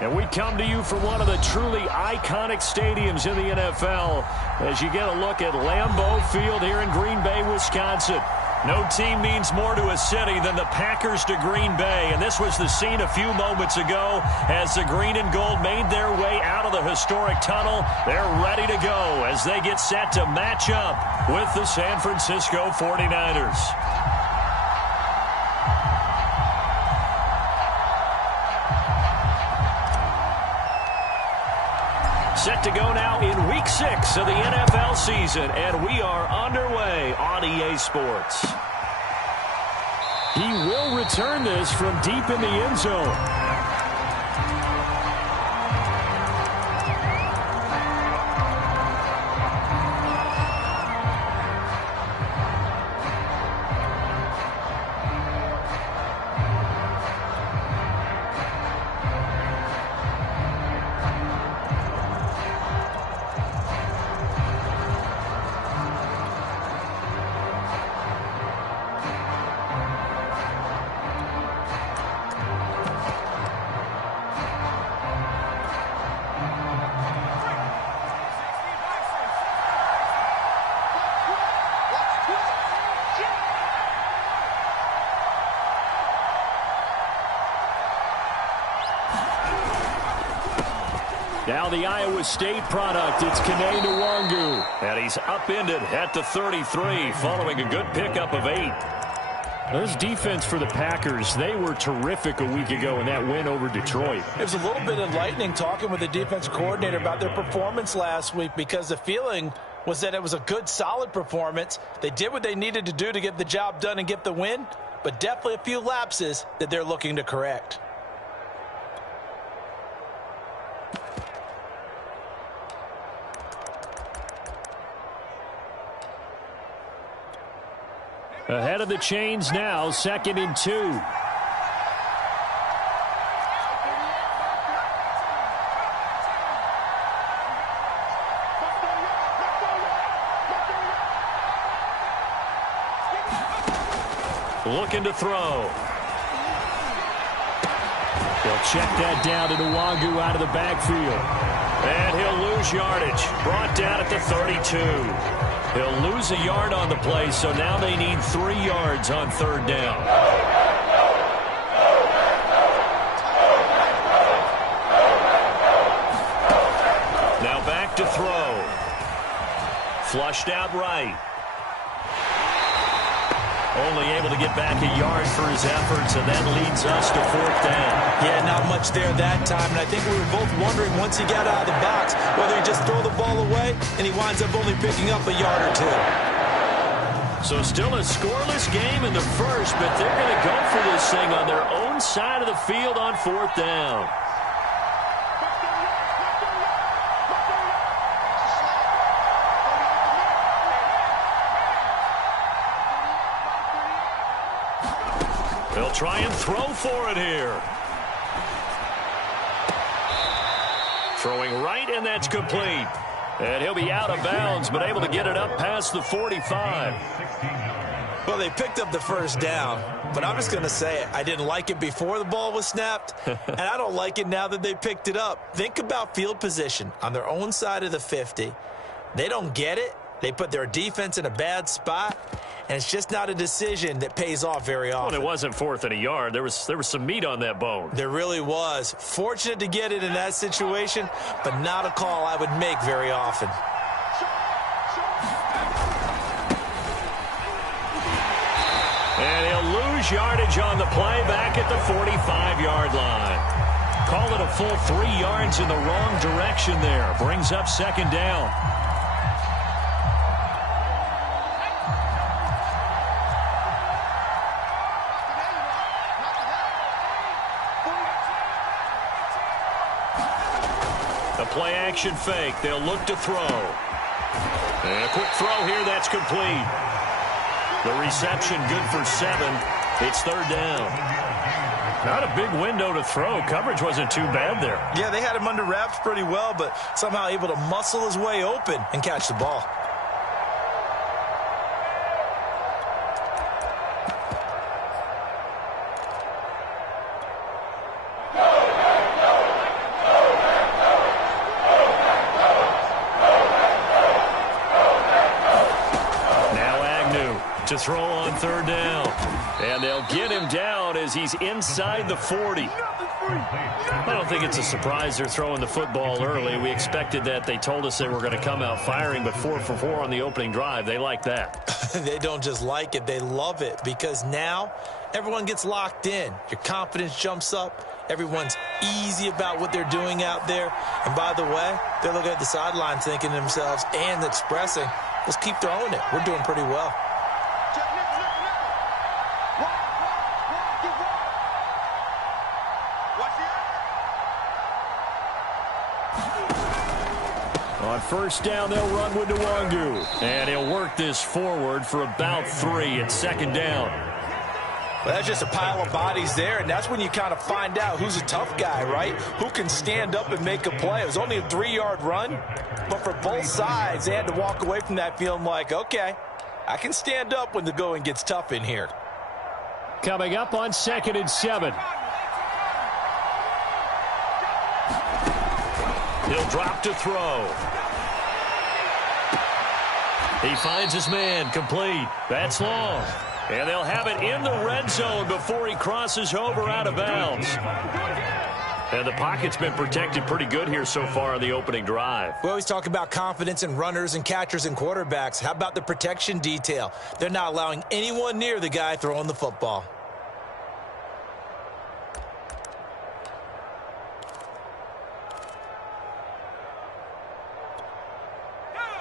And we come to you from one of the truly iconic stadiums in the NFL as you get a look at Lambeau Field here in Green Bay, Wisconsin. No team means more to a city than the Packers to Green Bay, and this was the scene a few moments ago as the green and gold made their way out of the historic tunnel. They're ready to go as they get set to match up with the San Francisco 49ers. Set to go now in Week 6 of the NFL season, and we are underway on EA Sports. He will return this from deep in the end zone. Now the Iowa State product, it's Kene Nwangu. And he's upended at the 33 following a good pickup of 8. This defense for the Packers, they were terrific a week ago in that win over Detroit. It was a little bit enlightening talking with the defense coordinator about their performance last week because the feeling was that it was a good, solid performance. They did what they needed to do to get the job done and get the win, but definitely a few lapses that they're looking to correct. Ahead of the chains now, 2nd and 2. Looking to throw. He'll check that down to Nwangu out of the backfield. And he'll lose yardage. Brought down at the 32. He'll lose a yard on the play, so now they need 3 yards on 3rd down. Now back to throw. Flushed out right. Only able to get back a yard for his efforts, and that leads us to 4th down. Yeah, not much there that time, and I think we were both wondering once he got out of the box whether he just throw the ball away, and he winds up only picking up a yard or 2. So still a scoreless game in the first, but they're going to go for this thing on their own side of the field on 4th down. They'll try and throw for it here. Throwing right, and that's complete. And he'll be out of bounds, but able to get it up past the 45. Well, they picked up the 1st down, but I'm just going to say it. I didn't like it before the ball was snapped, and I don't like it now that they picked it up. Think about field position on their own side of the 50. They don't get it. They put their defense in a bad spot, and it's just not a decision that pays off very often. Well, it wasn't 4th and a yard. There was some meat on that bone. There really was. Fortunate to get it in that situation, but not a call I would make very often. And he'll lose yardage on the play back at the 45-yard line. Call it a full 3 yards in the wrong direction there. Brings up 2nd down. Play action fake. They'll look to throw. And a quick throw here. That's complete. The reception good for 7. It's 3rd down. Not a big window to throw. Coverage wasn't too bad there. Yeah, they had him under wraps pretty well, but somehow able to muscle his way open and catch the ball. throw on third down. And they'll get him down as he's inside the 40. I don't think it's a surprise they're throwing the football early. We expected that. They told us they were going to come out firing, but 4 for 4 on the opening drive. They like that. They don't just like it. They love it because now everyone gets locked in. Your confidence jumps up. Everyone's easy about what they're doing out there. And by the way, they're looking at the sideline thinking to themselves and expressing, let's keep throwing it. We're doing pretty well. On first down, they'll run with Nwangu. And he'll work this forward for about 3 at second down. Well, that's just a pile of bodies there, and that's when you kind of find out who's a tough guy, right? Who can stand up and make a play. It was only a 3-yard run, but for both sides, they had to walk away from that feeling like, okay, I can stand up when the going gets tough in here. Coming up on 2nd and 7. He'll drop to throw. He finds his man, complete. That's long. And they'll have it in the red zone before he crosses over out of bounds. And the pocket's been protected pretty good here so far on the opening drive. We always talk about confidence in runners and catchers and quarterbacks. How about the protection detail? They're not allowing anyone near the guy throwing the football.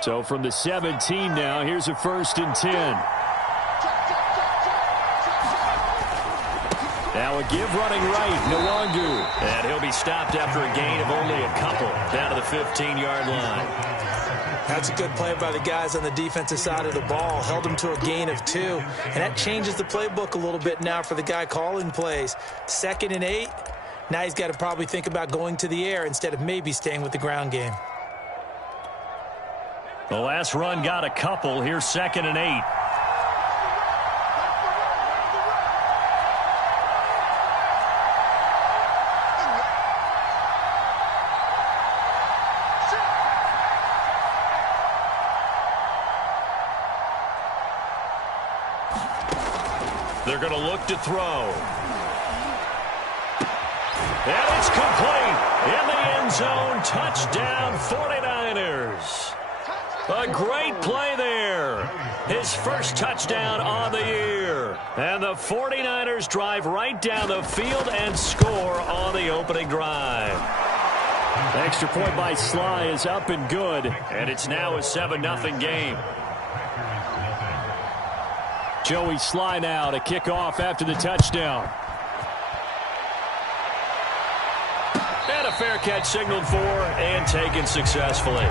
So from the 17 now, here's a 1st and 10. Now a give running right, Nwangu. And he'll be stopped after a gain of only a couple down to the 15-yard line. That's a good play by the guys on the defensive side of the ball. Held him to a gain of 2. And that changes the playbook a little bit now for the guy calling plays. 2nd and 8. Now he's got to probably think about going to the air instead of maybe staying with the ground game. The last run got a couple. Here's 2nd and 8. They're going to look to throw. And it's complete. In the end zone. Touchdown 49ers. A great play there. His first touchdown on the year. And the 49ers drive right down the field and score on the opening drive. The extra point by Sly is up and good. And it's now a 7-0 game. Joey Sly now to kick off after the touchdown. And a fair catch signaled for and taken successfully.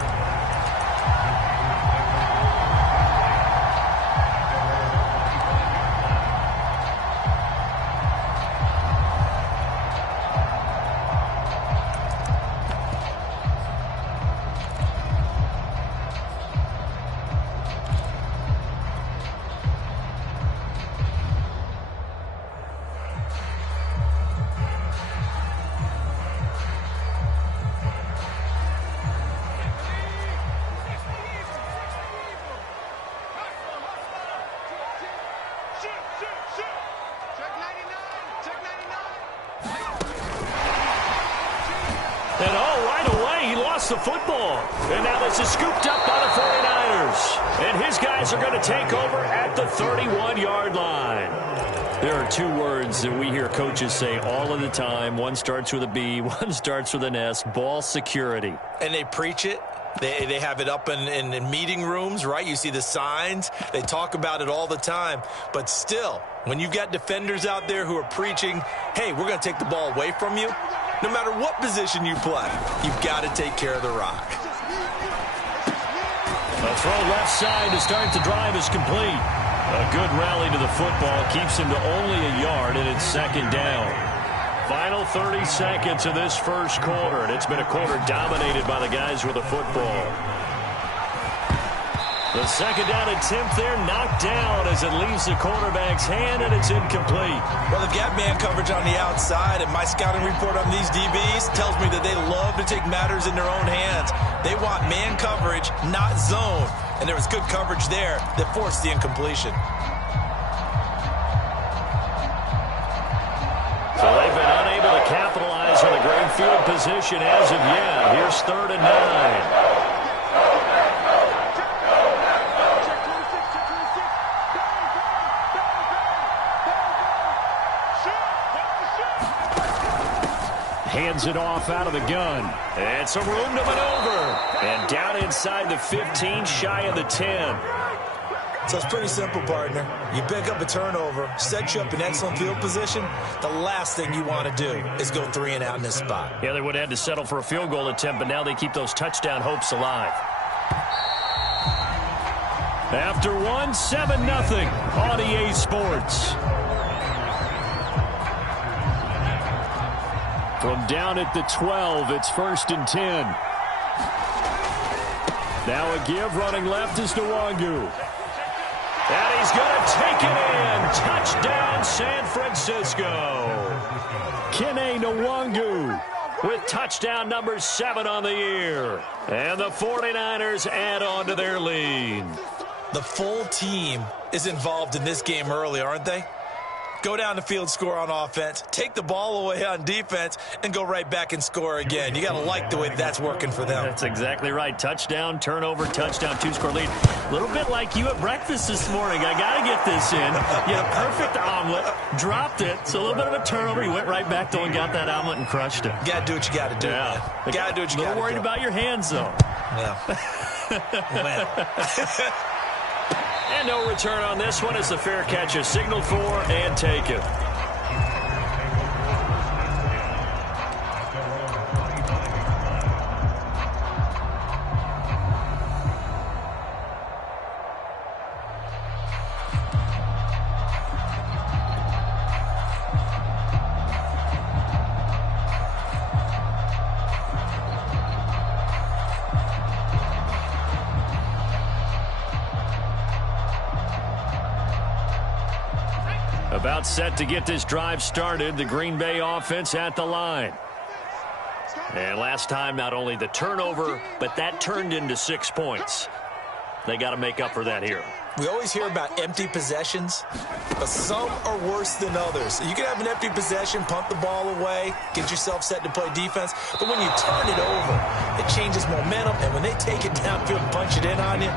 And right away, he lost the football. And now this is scooped up by the 49ers. And his guys are going to take over at the 31-yard line. There are 2 words that we hear coaches say all of the time. One starts with a B, one starts with an S, ball security. And they preach it. They have it up in meeting rooms, right? You see the signs. They talk about it all the time. But still, when you've got defenders out there who are preaching, hey, we're going to take the ball away from you, no matter what position you play, you've got to take care of the rock. A throw left side to start the drive is complete. A good rally to the football keeps him to only a yard, and it's 2nd down. Final 30 seconds of this first quarter, and it's been a quarter dominated by the guys with the football. The 2nd down attempt there knocked down as it leaves the quarterback's hand, and it's incomplete. Well, they've got man coverage on the outside, and my scouting report on these DBs tells me that they love to take matters in their own hands. They want man coverage, not zone. And there was good coverage there that forced the incompletion. position as of yet. Here's 3rd and 9. Hands it off out of the gun. And some room to maneuver. And down inside the 15, shy of the 10. So it's pretty simple, partner. You pick up a turnover, set you up in excellent field position. The last thing you want to do is go 3 and out in this spot. Yeah, they would have had to settle for a field goal attempt, but now they keep those touchdown hopes alive. After 1, 7-0 on EA Sports. From down at the 12, it's 1st and 10. Now a give, running left is Nwangu. And he's going to take it in. Touchdown, San Francisco. Kene Nwangu with touchdown number 7 on the year. And the 49ers add on to their lead. The full team is involved in this game early, aren't they? Go down the field, score on offense, take the ball away on defense, and go right back and score again. You got to like the way that's working for them. That's exactly right. Touchdown, turnover, touchdown, 2-score lead. A little bit like you at breakfast this morning. I got to get this in. You had a perfect omelet, dropped it. So a little bit of a turnover. You went right back though and got that omelet and crushed it. You got to do what you got to do. Yeah. You got to do what you got to do. A little worried about your hands, though. Well. And no return on this one as the fair catch is signaled for and taken. About set to get this drive started. The Green Bay offense at the line. And last time, not only the turnover, but that turned into 6 points. They got to make up for that here. We always hear about empty possessions, but some are worse than others. You can have an empty possession, punt the ball away, get yourself set to play defense, but when you turn it over, it changes momentum, and when they take it downfield and punch it in on you,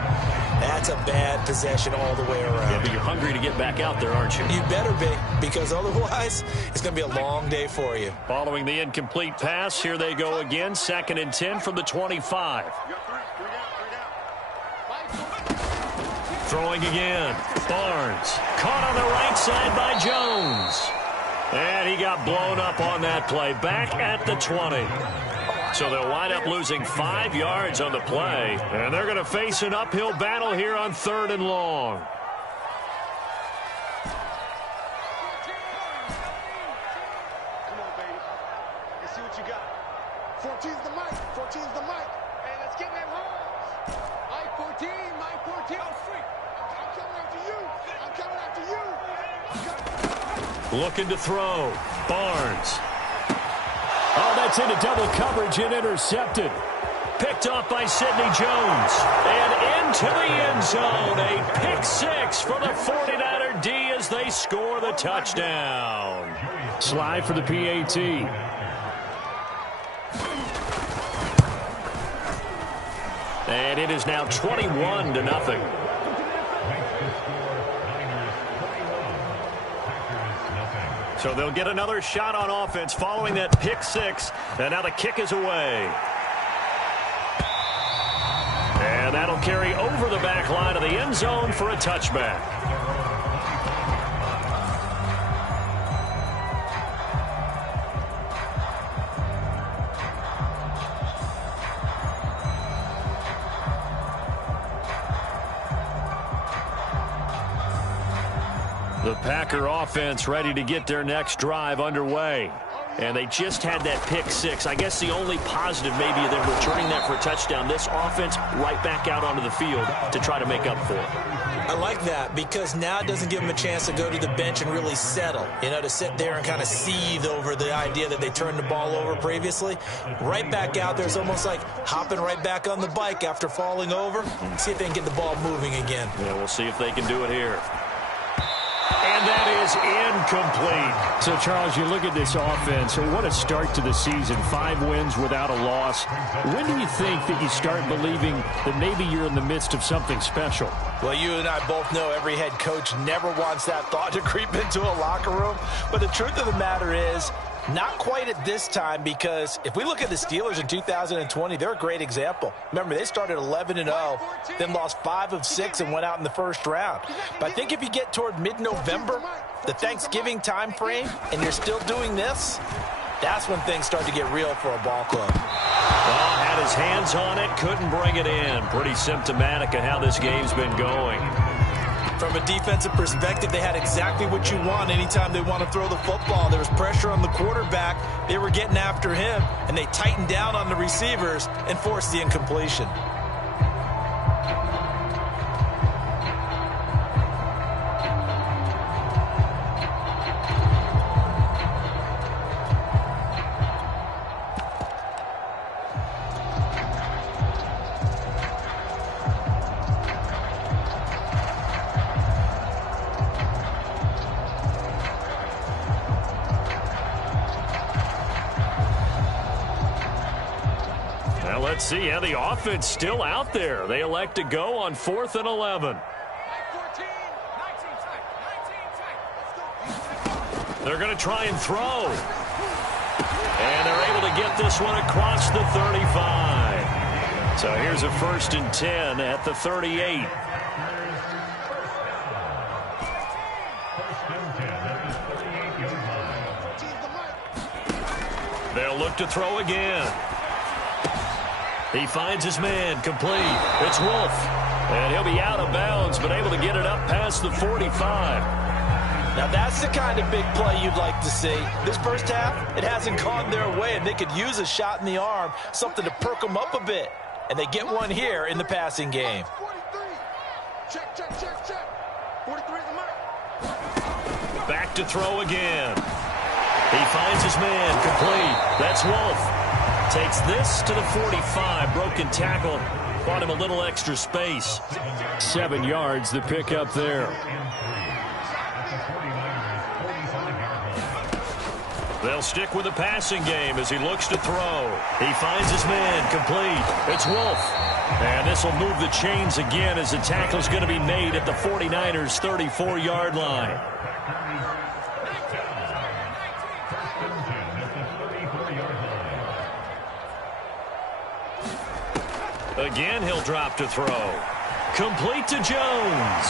that's a bad possession all the way around. Yeah, but you're hungry to get back out there, aren't you? You better be, because otherwise, it's going to be a long day for you. Following the incomplete pass, here they go again. 2nd and 10 from the 25. Throwing again. Barnes. Caught on the right side by Jones. And he got blown up on that play. Back at the 20. So they'll wind up losing 5 yards on the play. And they're going to face an uphill battle here on 3rd and long. Come on, baby. Let's see what you got. 14's the mic. 14's the mic. Hey, let's get them home. Mike 14. Mike 14. I'm free. I'm coming after you. I'm coming after you. Looking to throw. Barnes. Oh, that's into double coverage and intercepted. Picked off by Sidney Jones. And into the end zone. A pick 6 for the 49er D as they score the touchdown. Slide for the PAT. And it is now 21-0. So they'll get another shot on offense following that pick 6. And now the kick is away. And that'll carry over the back line of the end zone for a touchback. The Packer offense ready to get their next drive underway. And they just had that pick 6. I guess the only positive maybe of them returning that for a touchdown. This offense right back out onto the field to try to make up for it. I like that because now it doesn't give them a chance to go to the bench and really settle. You know, to sit there and kind of seethe over the idea that they turned the ball over previously. Right back out there is almost like hopping right back on the bike after falling over. See if they can get the ball moving again. Yeah, we'll see if they can do it here. And And that is incomplete. So, Charles, you look at this offense, so what a start to the season. 5 wins without a loss. When do you think that you start believing that maybe you're in the midst of something special? Well, you and I both know every head coach never wants that thought to creep into a locker room. But the truth of the matter is, not quite at this time, because if we look at the Steelers in 2020, they're a great example. Remember, they started 11-0, then lost 5 of 6 and went out in the first round. But I think if you get toward mid-November, the Thanksgiving time frame, and you're still doing this, that's when things start to get real for a ball club. Oh, had his hands on it, couldn't bring it in. Pretty symptomatic of how this game's been going. From a defensive perspective, they had exactly what you want anytime they want to throw the football. There was pressure on the quarterback. They were getting after him, and they tightened down on the receivers and forced the incompletion. Let's see how the offense still out there. They elect to go on 4th and 11. They're going to try and throw. And they're able to get this one across the 35. So here's a 1st and 10 at the 38. They'll look to throw again. He finds his man, complete. It's Wolf. And he'll be out of bounds, but able to get it up past the 45. Now that's the kind of big play you'd like to see. This first half, it hasn't gone their way, and they could use a shot in the arm, something to perk them up a bit. And they get one here in the passing game. 43. Check, check, check, check. 43 is the mark. Back to throw again. He finds his man, complete. That's Wolf. Takes this to the 45. Broken tackle. Bought him a little extra space. 7 yards, the pickup there. They'll stick with the passing game as he looks to throw. He finds his man, complete. It's Wolf. And this will move the chains again as the tackle's going to be made at the 49ers' 34-yard line. Again, he'll drop to throw. Complete to Jones.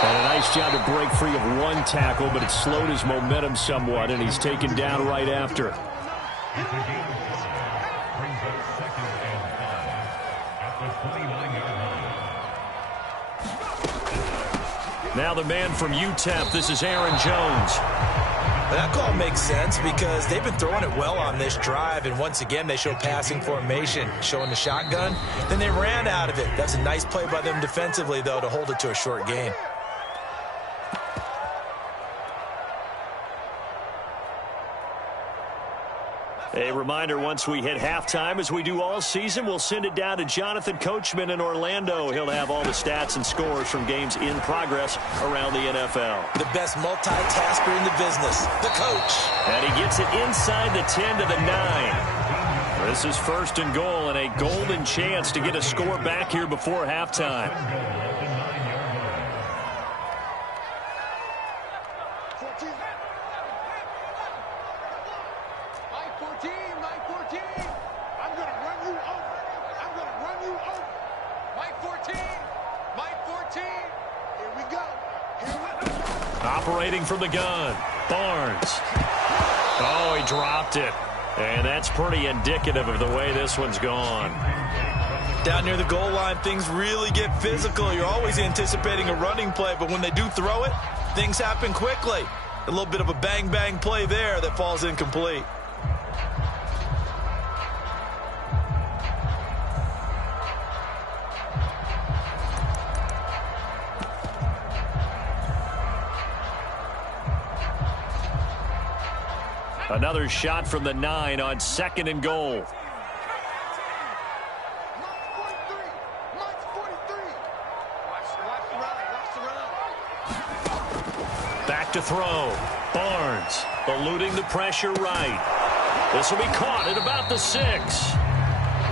And a nice job to break free of one tackle, but it slowed his momentum somewhat, and he's taken down right after. Now the man from UTEP, this is Aaron Jones. That call makes sense because they've been throwing it well on this drive, and once again they show passing formation, showing the shotgun. Then they ran out of it. That's a nice play by them defensively, though, to hold it to a short gain. A reminder, once we hit halftime, as we do all season, we'll send it down to Jonathan Coachman in Orlando. He'll have all the stats and scores from games in progress around the NFL. The best multitasker in the business, the coach. And he gets it inside the 10 to the 9. This is 1st and goal, and a golden chance to get a score back here before halftime. Operating from the gun, Barnes. Oh, he dropped it. And that's pretty indicative of the way this one's gone. Down near the goal line, things really get physical. You're always anticipating a running play, but when they do throw it, things happen quickly. A little bit of a bang-bang play there that falls incomplete. Another shot from the 9 on 2nd and goal. Back to throw. Barnes eluding the pressure right. This will be caught at about the 6.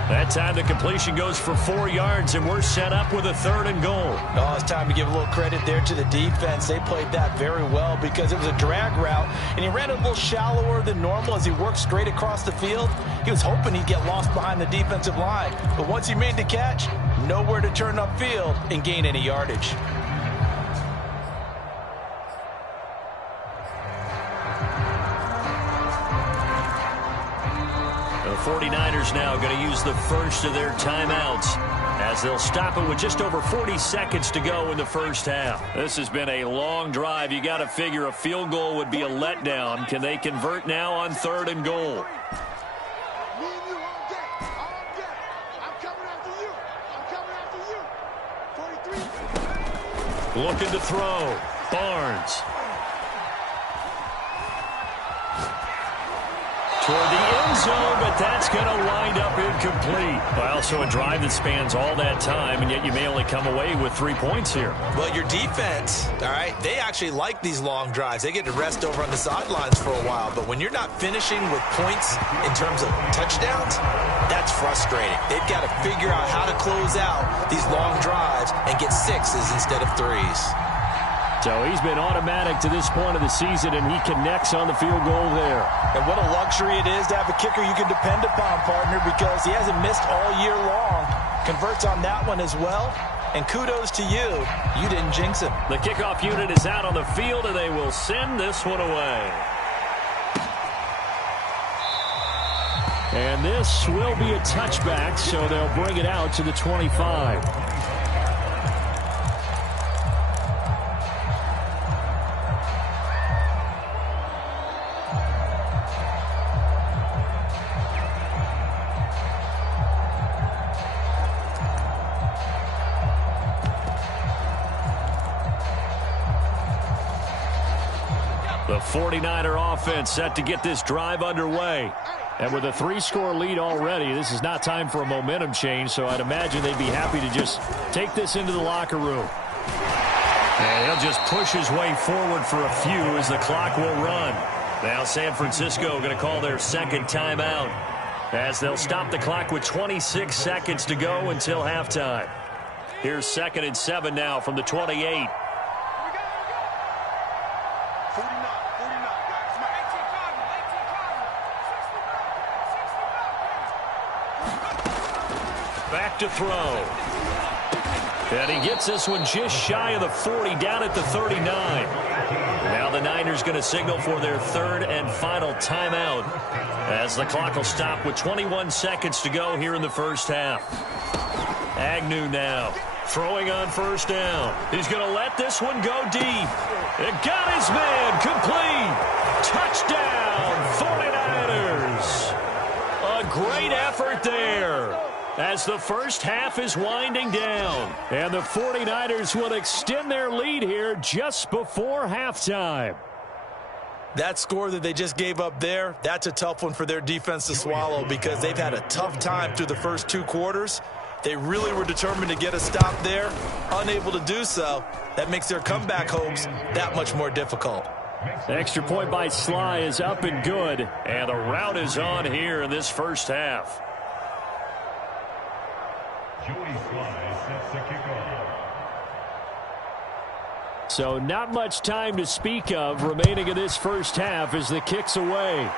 That time the completion goes for 4 yards, and we're set up with a 3rd and goal. Oh, it's time to give a little credit there to the defense. They played that very well because it was a drag route, and he ran a little shallower than normal as he worked straight across the field. He was hoping he'd get lost behind the defensive line, but once he made the catch, nowhere to turn upfield and gain any yardage. The 49ers now going to use the first of their timeouts as they'll stop it with just over 40 seconds to go in the first half. This has been a long drive. You got to figure a field goal would be a letdown. Can they convert now on 3rd and goal? Looking to throw. Barnes. Toward the end zone, but that's going to wind up incomplete. Well, so a drive that spans all that time, and yet you may only come away with 3 points here. Well, your defense, all right, they actually like these long drives. They get to rest over on the sidelines for a while, but when you're not finishing with points in terms of touchdowns, that's frustrating. They've got to figure out how to close out these long drives and get 6s instead of 3s. So he's been automatic to this point of the season, and he connects on the field goal there. And what a luxury it is to have a kicker you can depend upon, partner, because he hasn't missed all year long. Converts on that one as well. And kudos to you. You didn't jinx him. The kickoff unit is out on the field, and they will send this one away. And this will be a touchback, so they'll bring it out to the 25. The 49er offense set to get this drive underway. And with a 3-score lead already, this is not time for a momentum change, so I'd imagine they'd be happy to just take this into the locker room. And he'll just push his way forward for a few as the clock will run. Now San Francisco going to call their 2nd timeout as they'll stop the clock with 26 seconds to go until halftime. Here's 2nd and 7 now from the 28. Back to throw. And he gets this one just shy of the 40, down at the 39. Now the Niners going to signal for their 3rd and final timeout as the clock will stop with 21 seconds to go here in the first half. Agnew now throwing on 1st down. He's going to let this one go deep. It got his man complete. Touchdown, 49ers. A great effort there as the first half is winding down. And the 49ers will extend their lead here just before halftime. That score that they just gave up there, that's a tough one for their defense to swallow because they've had a tough time through the first 2 quarters. They really were determined to get a stop there, unable to do so. That makes their comeback hopes that much more difficult. The extra point by Sly is up and good. And the route is on here in this first half. So not much time to speak of remaining in this first half as the kick's away.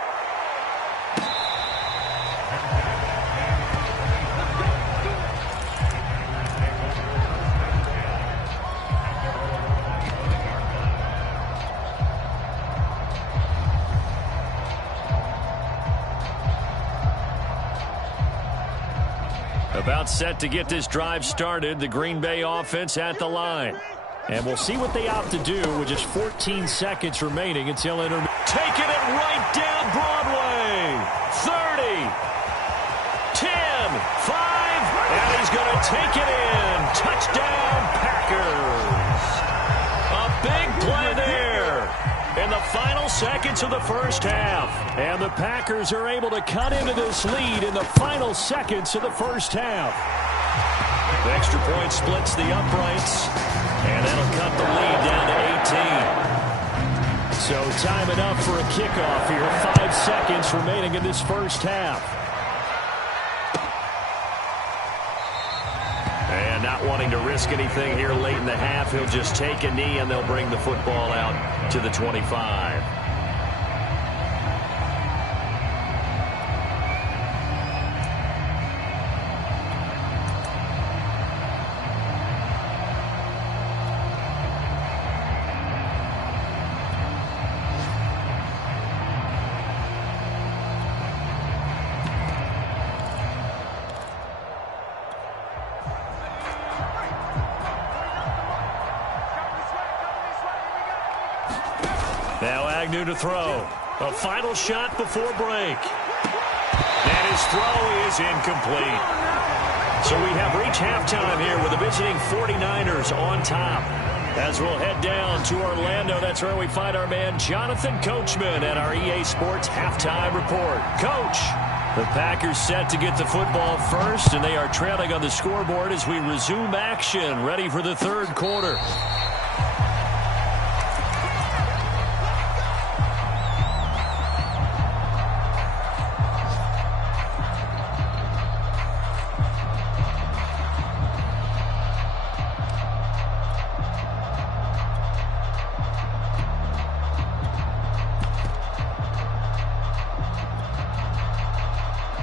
About set to get this drive started, the Green Bay offense at the line. And we'll see what they opt to do with just 14 seconds remaining until intermission. Taking it right down Broadway. 30, 10, 5, and he's going to take it in. Touchdown, Packers. A big play there in the final seconds of the first half. And the Packers are able to cut into this lead in the final seconds of the first half. The extra point splits the uprights, and that'll cut the lead down to 18. So time enough for a kickoff here. 5 seconds remaining in this first half. And not wanting to risk anything here late in the half, he'll just take a knee and they'll bring the football out to the 25. Now Agnew to throw. A final shot before break. And his throw is incomplete. So we have reached halftime here with the visiting 49ers on top. As we'll head down to Orlando, that's where we find our man Jonathan Coachman at our EA Sports Halftime Report. Coach, the Packers set to get the football first, and they are trailing on the scoreboard as we resume action, ready for the third quarter.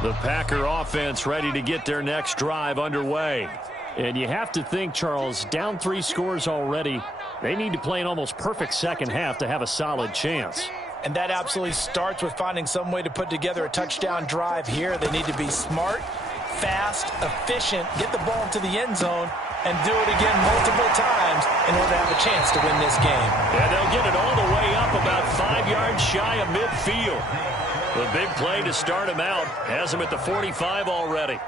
The Packer offense ready to get their next drive underway. And you have to think, Charles, down 3 scores already. They need to play an almost perfect second half to have a solid chance. And that absolutely starts with finding some way to put together a touchdown drive here. They need to be smart, fast, efficient, get the ball to the end zone, and do it again multiple times in order to have a chance to win this game. And they'll get it all the way up about 5 yards shy of midfield. The big play to start him out has him at the 45 already.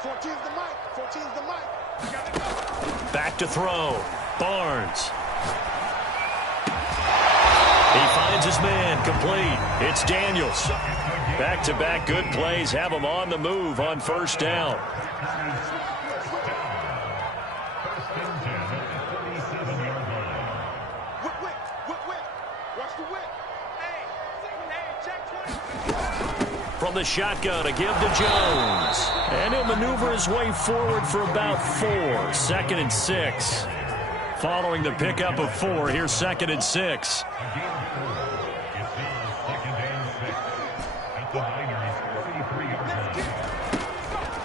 14's the mic. 14's the mic. Back to throw. Barnes. He finds his man, complete. It's Daniels. Back-to-back good plays have him on the move on first down. From the shotgun, a give to Jones. And he'll maneuver his way forward for about 4. 2nd and 6. Following the pickup of 4, here's 2nd and 6.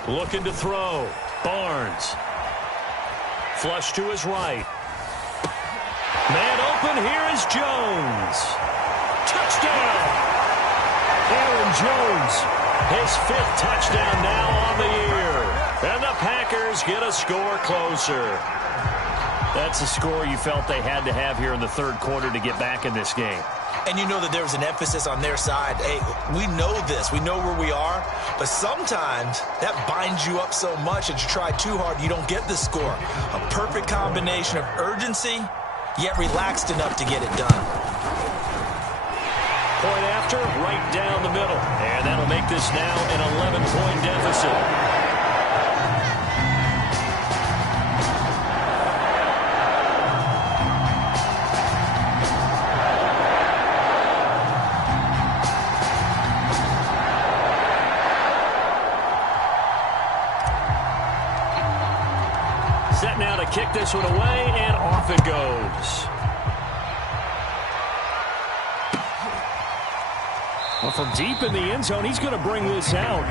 Looking to throw. Barnes. Flush to his right. Man open, here is Jones. Touchdown! Aaron Jones, his 5th touchdown now on the year. And the Packers get a score closer. That's a score you felt they had to have here in the third quarter to get back in this game. And you know that there was an emphasis on their side. Hey, we know this. We know where we are. But sometimes that binds you up so much that you try too hard, you don't get the score. A perfect combination of urgency, yet relaxed enough to get it done. Point after, right down the middle. And that'll make this now an 11-point deficit. Set now to kick this one away, and off it goes. Well, from deep in the end zone, he's going to bring this out.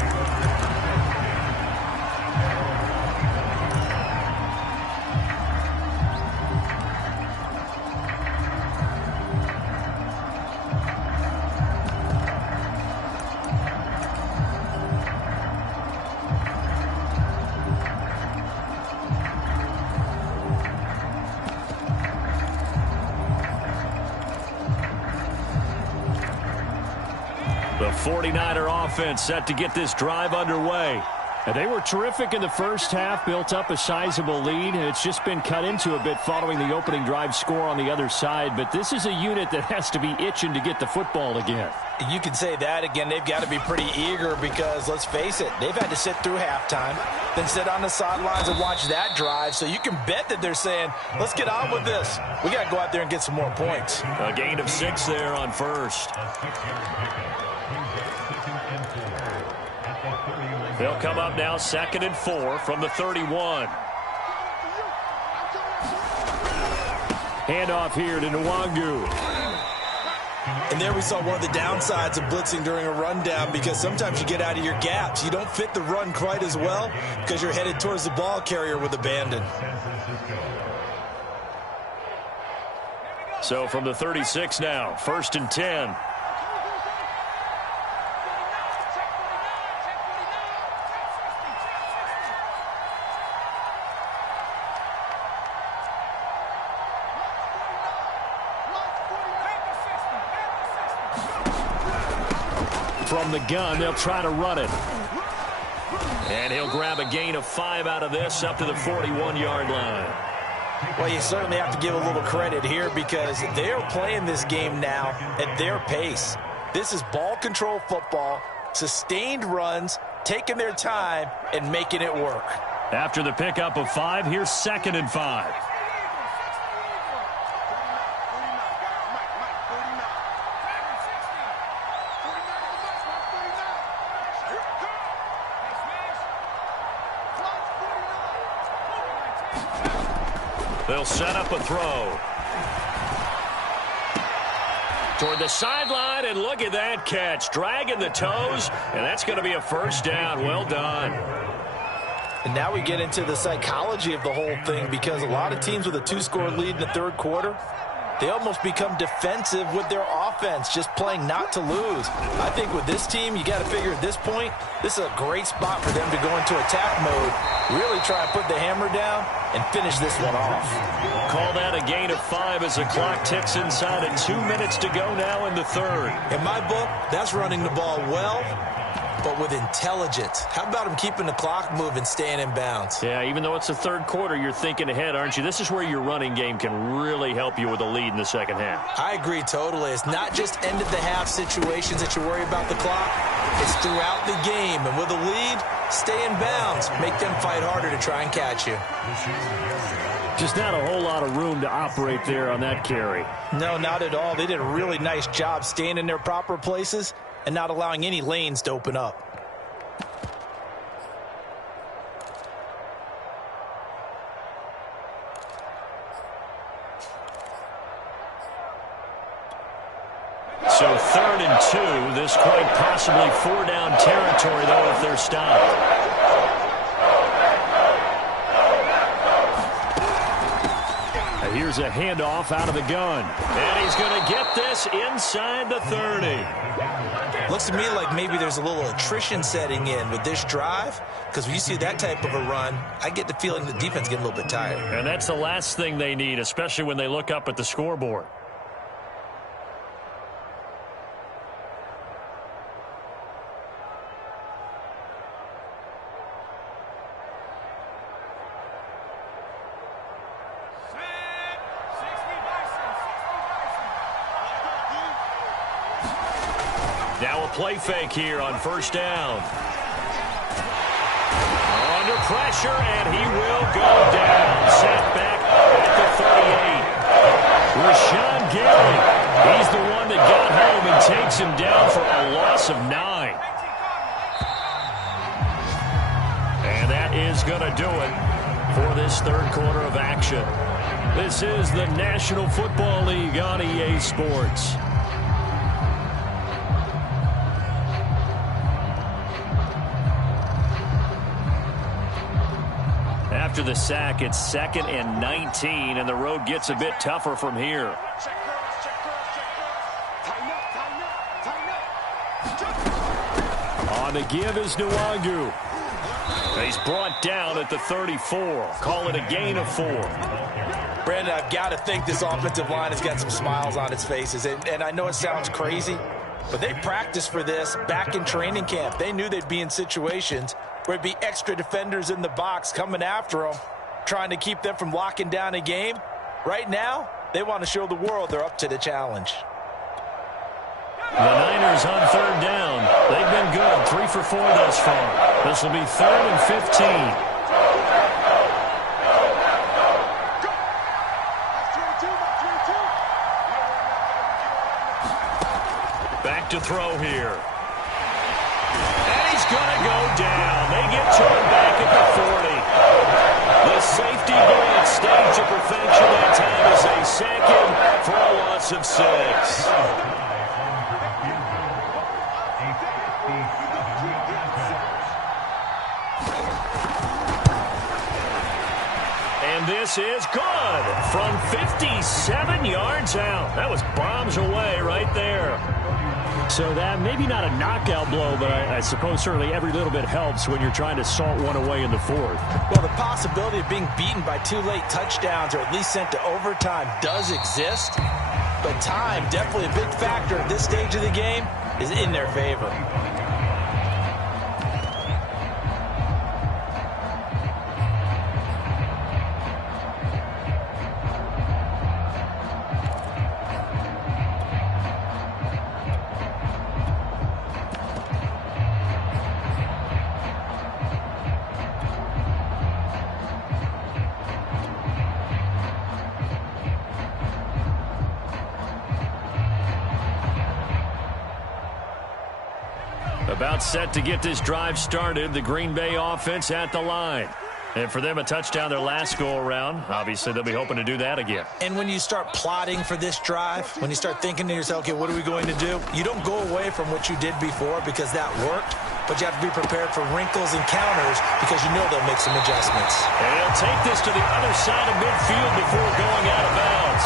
The 49er offense set to get this drive underway. And they were terrific in the first half, built up a sizable lead, and it's just been cut into a bit following the opening drive score on the other side. But this is a unit that has to be itching to get the football again. You can say that again. They've got to be pretty eager because, let's face it, they've had to sit through halftime, then sit on the sidelines and watch that drive. So you can bet that they're saying, let's get on with this. We got to go out there and get some more points. A gain of 6 there on first. They'll come up now 2nd and 4 from the 31. Handoff here to Nwangu. And there we saw one of the downsides of blitzing during a rundown, because sometimes you get out of your gaps. You don't fit the run quite as well because you're headed towards the ball carrier with abandon. So from the 36 now, 1st and 10. From the gun, they'll try to run it. And he'll grab a gain of 5 out of this up to the 41-yard line. Well, you certainly have to give a little credit here because they're playing this game now at their pace. This is ball control football, sustained runs, taking their time, and making it work. After the pickup of 5, here's 2nd and 5. They'll set up a throw. Toward the sideline, and look at that catch. Dragging the toes, and that's going to be a first down. Well done. And now we get into the psychology of the whole thing, because a lot of teams with a 2-score lead in the third quarter, they almost become defensive with their offense, just playing not to lose. I think with this team, you got to figure at this point, this is a great spot for them to go into attack mode, really try and put the hammer down and finish this one off. Call that a gain of 5 as the clock ticks inside of 2 minutes to go now in the third. In my book, that's running the ball well, but with intelligence. How about him keeping the clock moving, staying in bounds? Yeah, even though it's the third quarter, you're thinking ahead, aren't you? This is where your running game can really help you with a lead in the second half. I agree totally. It's not just end-of-the-half situations that you worry about the clock. It's throughout the game. And with a lead, stay in bounds. Make them fight harder to try and catch you. Just not a whole lot of room to operate there on that carry. No, not at all. They did a really nice job staying in their proper places and not allowing any lanes to open up. So 3rd and 2, this quite possibly 4-down territory, though, if they're stopped. Here's a handoff out of the gun. And he's going to get this inside the 30. Looks to me like maybe there's a little attrition setting in with this drive, because when you see that type of a run, I get the feeling the defense getting a little bit tired. And that's the last thing they need, especially when they look up at the scoreboard. Now a play fake here on 1st down. Under pressure, and he will go down. Set back at the 38. Rashawn Gary, he's the one that got home and takes him down for a loss of 9. And that is going to do it for this third quarter of action. This is the National Football League on EA Sports. After the sack, it's 2nd and 19, and the road gets a bit tougher from here. On the give is Nwangu. He's brought down at the 34. Call it a gain of 4. Brandon, I've got to think this offensive line has got some smiles on its faces. And I know it sounds crazy, but they practiced for this back in training camp. They knew they'd be in situations where it'd be extra defenders in the box coming after them, trying to keep them from locking down a game. Right now, they want to show the world they're up to the challenge. The Niners on third down. They've been good, 3 for 4 thus far. This will be 3rd and 15. Back to throw here. And he's going to go down. They get to him back at the 40. The safety blitz staged to perfection that time is a second for a loss of 6. And this is good from 57 yards out. That was bombs away right there. So that maybe not a knockout blow, but I suppose certainly every little bit helps when you're trying to salt one away in the 4th. Well, the possibility of being beaten by 2 late touchdowns or at least sent to overtime does exist, but time, definitely a big factor at this stage of the game, is in their favor. About set to get this drive started. The Green Bay offense at the line. And for them, a touchdown their last go-around. Obviously, they'll be hoping to do that again. And when you start plotting for this drive, when you start thinking to yourself, okay, what are we going to do? You don't go away from what you did before because that worked, but you have to be prepared for wrinkles and counters because you know they'll make some adjustments. And he'll take this to the other side of midfield before going out of bounds.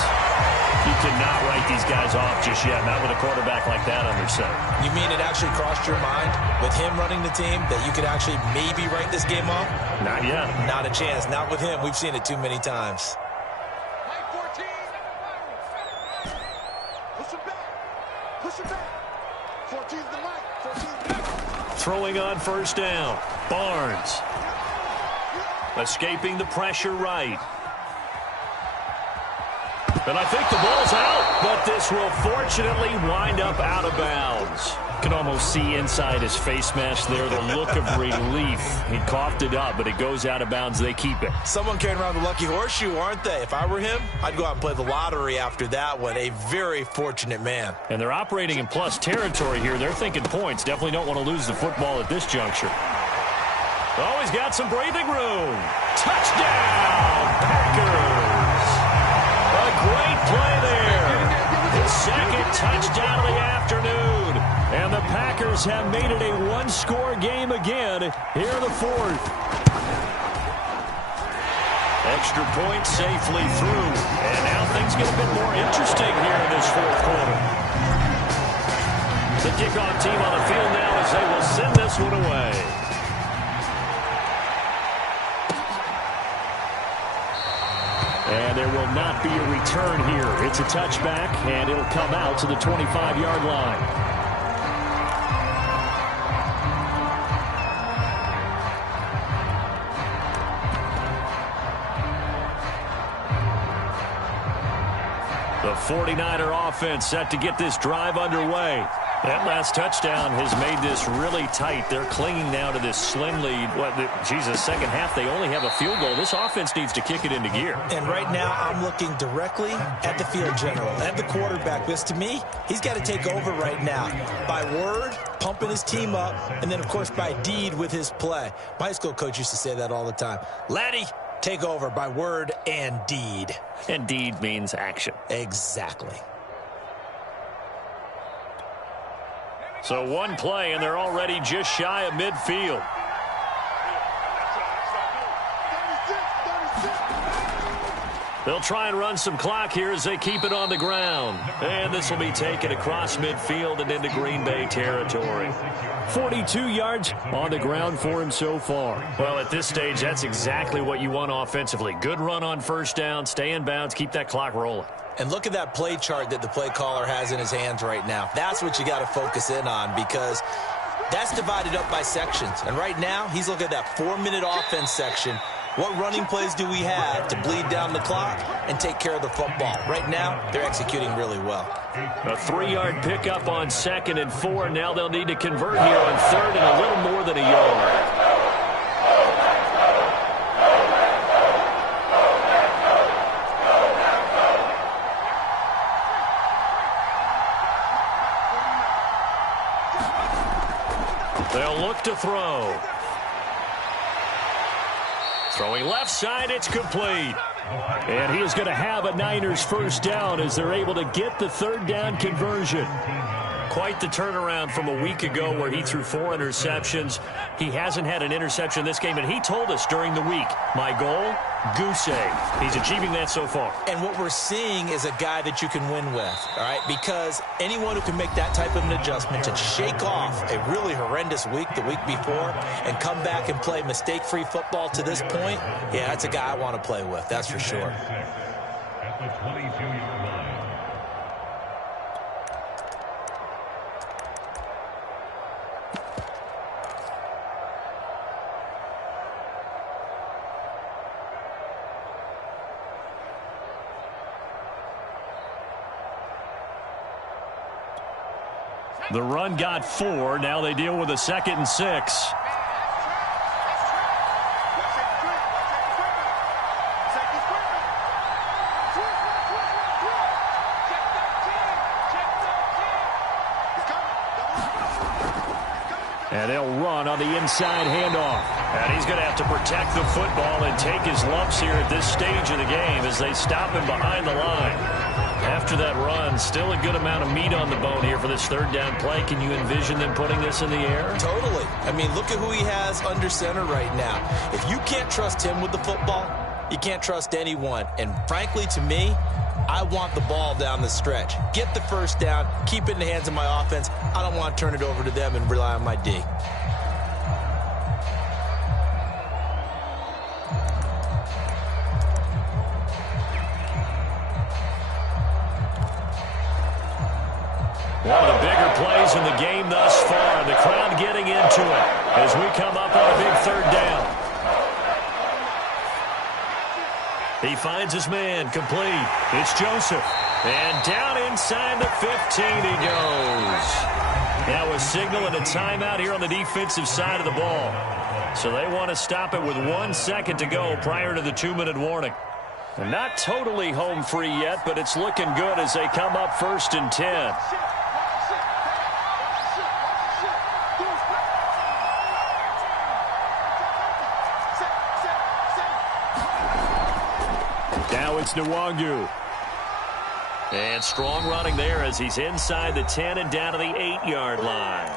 You cannot write these guys off just yet, not with a quarterback like that under center. You mean it actually crossed your mind with him running the team that you could actually maybe write this game off? Not yet. Not a chance. Not with him. We've seen it too many times. Push him back. Push him back. 14's the mic. 14's the mic. Throwing on first down. Barnes. Escaping the pressure right. And I think the ball's out, but this will fortunately wind up out of bounds. You can almost see inside his face mask there the look of relief. He coughed it up, but it goes out of bounds. They keep it. Someone carrying around the lucky horseshoe, aren't they? If I were him, I'd go out and play the lottery after that one. A very fortunate man. And they're operating in plus territory here. They're thinking points. Definitely don't want to lose the football at this juncture. Oh, he's got some breathing room. Touchdown, Packers. A great play there. His second touchdown of the afternoon. And the Packers have made it a one-score game again here in the 4th. Extra point safely through. And now things get a bit more interesting here in this 4th quarter. The kickoff team on the field now as they will send this one away. And there will not be a return here. It's a touchback, and it'll come out to the 25-yard line. The 49er offense set to get this drive underway. That last touchdown has made this really tight. They're clinging now to this slim lead. Second half, they only have a field goal. This offense needs to kick it into gear. And right now, I'm looking directly at the field general, at the quarterback. Because to me, he's got to take over right now. By word, pumping his team up, and then, of course, by deed with his play. My high school coach used to say that all the time. Laddie, take over by word and deed. And deed means action. Exactly. So one play, and they're already just shy of midfield. They'll try and run some clock here as they keep it on the ground. And this will be taken across midfield and into Green Bay territory. 42 yards on the ground for him so far. Well, at this stage, that's exactly what you want offensively. Good run on first down, stay in bounds, keep that clock rolling. And look at that play chart that the play caller has in his hands right now. That's what you got to focus in on, because That's divided up by sections. And right now, he's looking at that 4-minute offense section. What running plays do we have to bleed down the clock and take care of the football? Right now, they're executing really well. A 3-yard pickup on 2nd and 4. Now they'll need to convert here on 3rd and a little more than a yard. They'll look to throw. Throwing left side, it's complete. And he is going to have a Niners first down as they're able to get the 3rd down conversion. Quite the turnaround from a week ago where he threw 4 interceptions. He hasn't had an interception this game, and he told us during the week, my goal, goose egg. He's achieving that so far. And what we're seeing is a guy that you can win with, all right? Because anyone who can make that type of an adjustment to shake off a really horrendous week the week before and come back and play mistake-free football to this point, yeah, that's a guy I want to play with, that's for sure. At the 22-yard line. The run got 4. Now they deal with a 2nd and 6. And they'll run on the inside handoff. And he's going to have to protect the football and take his lumps here at this stage of the game as they stop him behind the line. After that run, still a good amount of meat on the bone here for this 3rd down play. Can you envision them putting this in the air? Totally. I mean, look at who he has under center right now. If you can't trust him with the football, you can't trust anyone. And frankly, to me, I want the ball down the stretch. Get the first down, keep it in the hands of my offense. I don't want to turn it over to them and rely on my D. One of the bigger plays in the game thus far. The crowd getting into it as we come up on a big 3rd down. He finds his man, complete. It's Joseph. And down inside the 15 he goes. Now a signal and a timeout here on the defensive side of the ball. So they want to stop it with 1 second to go prior to the 2-minute warning. And not totally home free yet, but it's looking good as they come up 1st and 10. Now it's Nwangu. And strong running there as he's inside the 10 and down to the 8-yard line.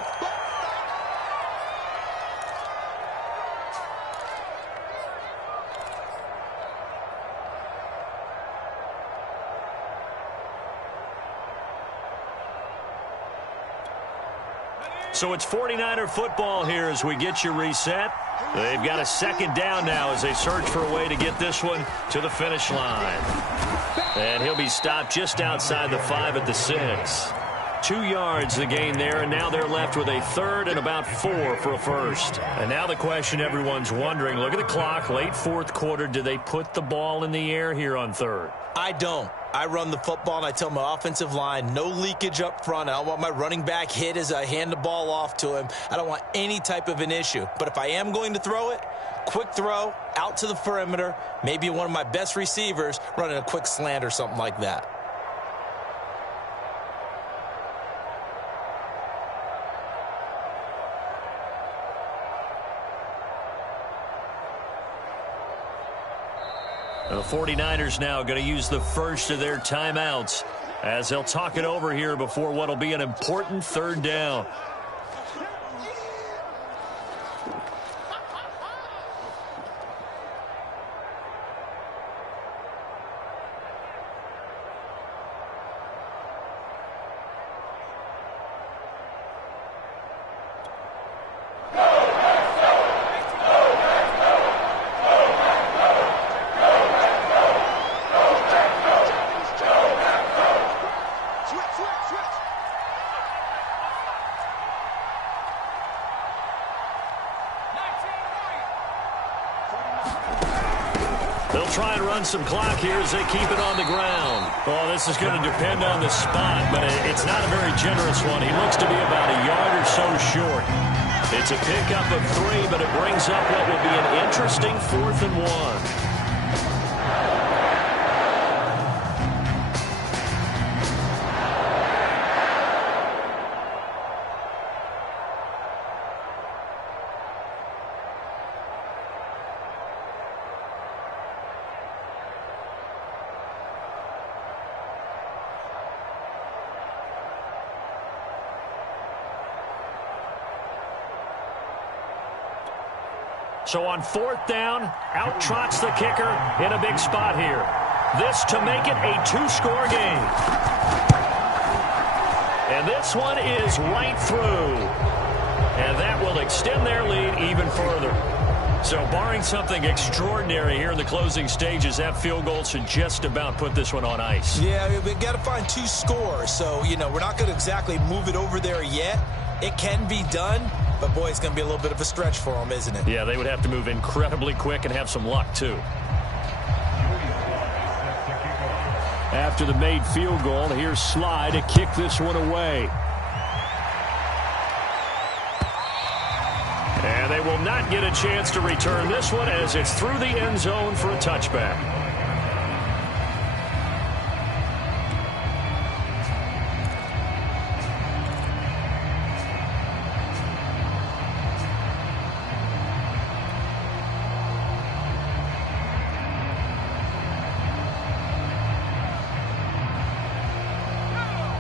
So it's 49er football here as we get you reset. They've got a 2nd down now as they search for a way to get this one to the finish line. And he'll be stopped just outside the 5 at the 6. 2 yards the gain there, and now they're left with a 3rd and about 4 for a first. And now the question everyone's wondering, look at the clock, late 4th quarter, do they put the ball in the air here on 3rd? I don't. I run the football, and I tell my offensive line, no leakage up front. I don't want my running back hit as I hand the ball off to him. I don't want any type of an issue. But if I am going to throw it, quick throw, out to the perimeter, maybe one of my best receivers running a quick slant or something like that. The 49ers now going to use the first of their timeouts as they'll talk it over here before what will be an important 3rd down. on some clock here as they keep it on the ground. Oh, this is going to depend on the spot, but it's not a very generous one. He looks to be about a yard or so short. It's a pickup of 3, but it brings up what will be an interesting 4th and 1. So on 4th down, out trots the kicker in a big spot here. This to make it a 2-score game. And this one is right through. And that will extend their lead even further. So barring something extraordinary here in the closing stages, that field goal should just about put this one on ice. Yeah, we've got to find 2 scores. So, we're not going to exactly move it over there yet. It can be done. But, boy, it's going to be a little bit of a stretch for them, isn't it? Yeah, they would have to move incredibly quick and have some luck, too. After the made field goal, here's Sly to kick this one away. And they will not get a chance to return this one as it's through the end zone for a touchback.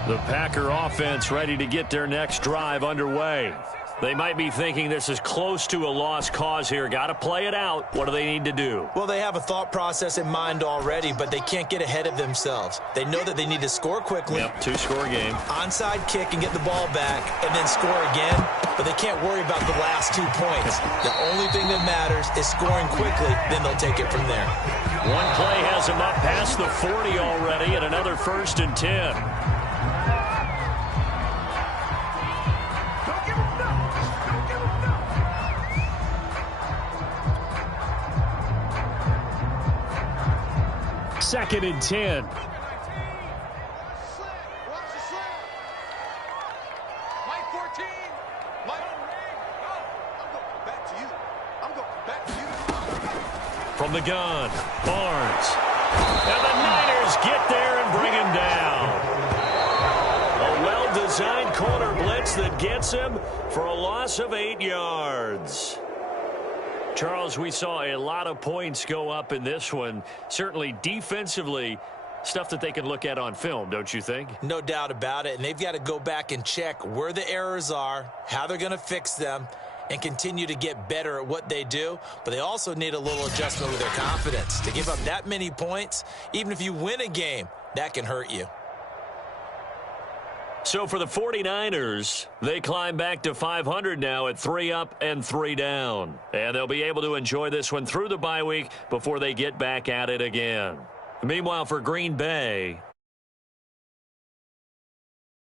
The Packer offense ready to get their next drive underway. They might be thinking this is close to a lost cause here. Got to play it out. What do they need to do? Well, they have a thought process in mind already, but they can't get ahead of themselves. They know that they need to score quickly. Yep, 2-score game. Onside kick and get the ball back and then score again, but they can't worry about the last 2 points. The only thing that matters is scoring quickly, then they'll take it from there. One play has them up past the 40 already and another 1st and 10. Second and 10. Watch the slam. Mike 14. Mike. I'm going back to you. I'm going back to you. From the gun, Barnes. And the Niners get there and bring him down. A well-designed corner blitz that gets him for a loss of 8 yards. Charles, we saw a lot of points go up in this one. Certainly defensively, stuff that they can look at on film, don't you think? No doubt about it, and they've got to go back and check where the errors are, how they're going to fix them, and continue to get better at what they do. But they also need a little adjustment with their confidence. To give up that many points, even if you win a game, that can hurt you. So for the 49ers, they climb back to 500 now at 3 up and 3 down. And they'll be able to enjoy this one through the bye week before they get back at it again. Meanwhile, for Green Bay,